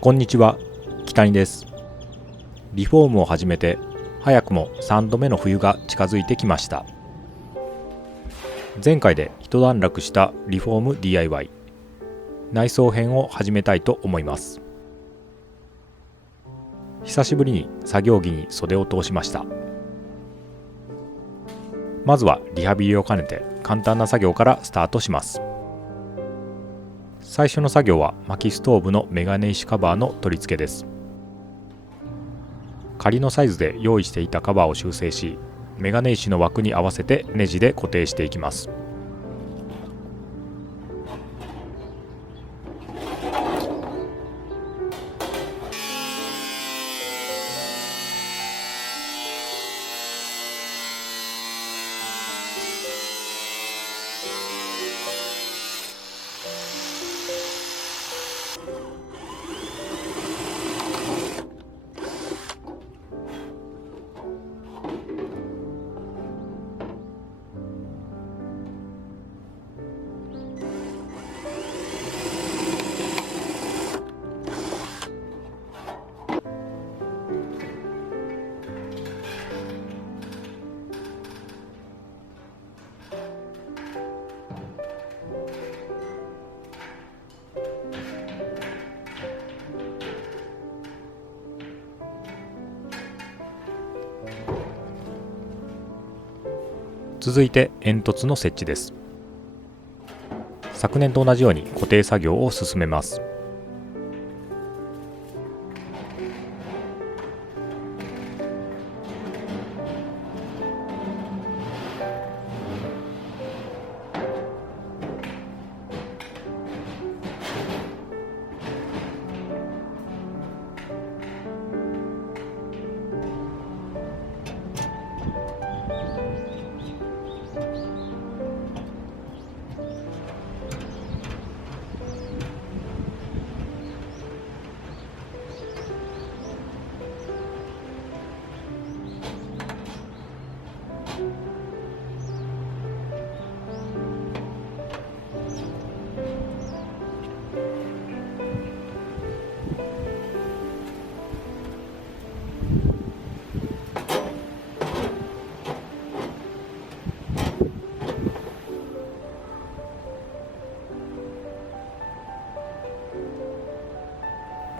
こんにちは、北谷です。リフォームを始めて早くも3度目の冬が近づいてきました。前回で一段落したリフォーム DIY 内装編を始めたいと思います。久しぶりに作業着に袖を通しました。まずはリハビリを兼ねて簡単な作業からスタートします。最初の作業は薪ストーブのメガネ石カバーの取り付けです。仮のサイズで用意していたカバーを修正し、メガネ石の枠に合わせてネジで固定していきます。続いて煙突の設置です。昨年と同じように固定作業を進めます。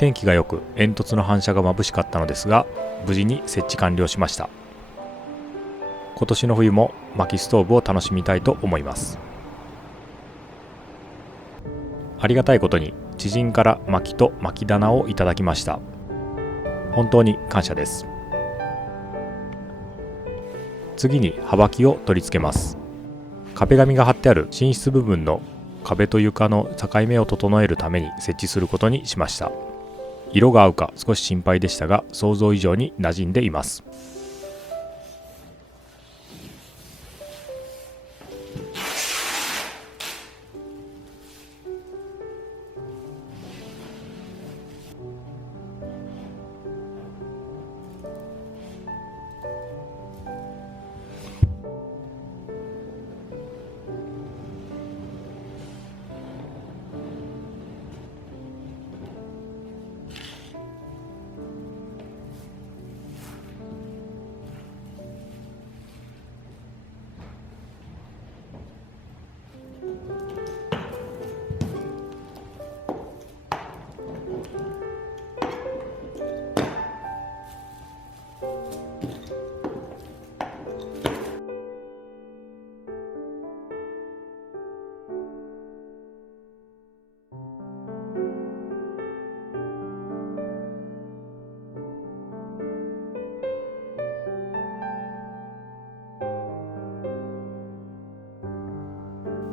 天気が良く煙突の反射が眩しかったのですが、無事に設置完了しました。今年の冬も薪ストーブを楽しみたいと思います。ありがたいことに知人から薪と薪棚をいただきました。本当に感謝です。次に幅木を取り付けます。壁紙が貼ってある寝室部分の壁と床の境目を整えるために設置することにしました。色が合うか少し心配でしたが、想像以上に馴染んでいます。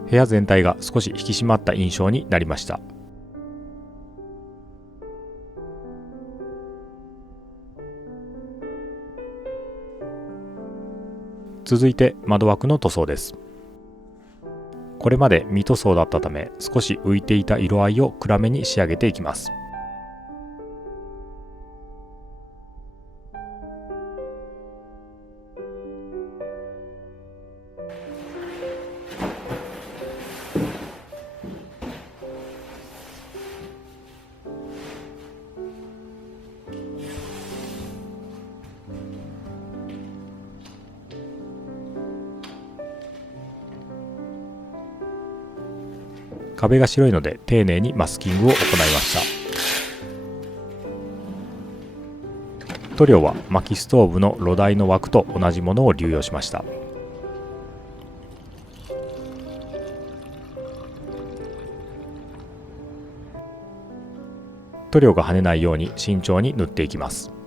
部屋全体が少し引き締まった印象になりました。続いて窓枠の塗装です。これまで未塗装だったため、少し浮いていた色合いを暗めに仕上げていきます。壁が白いので丁寧にマスキングを行いました。塗料は薪ストーブの炉台の枠と同じものを流用しました。塗料が跳ねないように慎重に塗っていきます。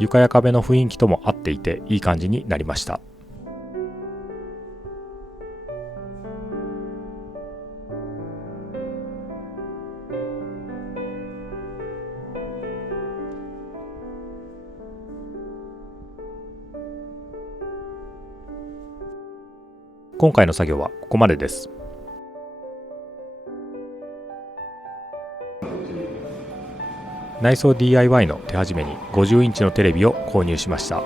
床や壁の雰囲気とも合っていていい感じになりました。今回の作業はここまでです。内装 DIY の手始めに50インチのテレビを購入しました。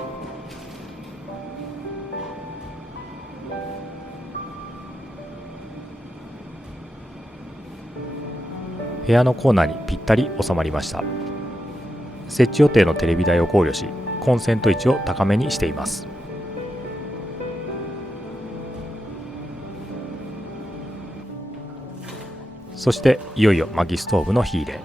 部屋のコーナーにぴったり収まりました。設置予定のテレビ台を考慮し、コンセント位置を高めにしています。そしていよいよ薪ストーブの火入れ。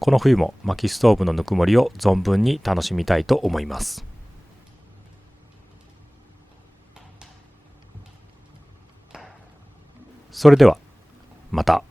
この冬も薪ストーブのぬくもりを存分に楽しみたいと思います。それではまた。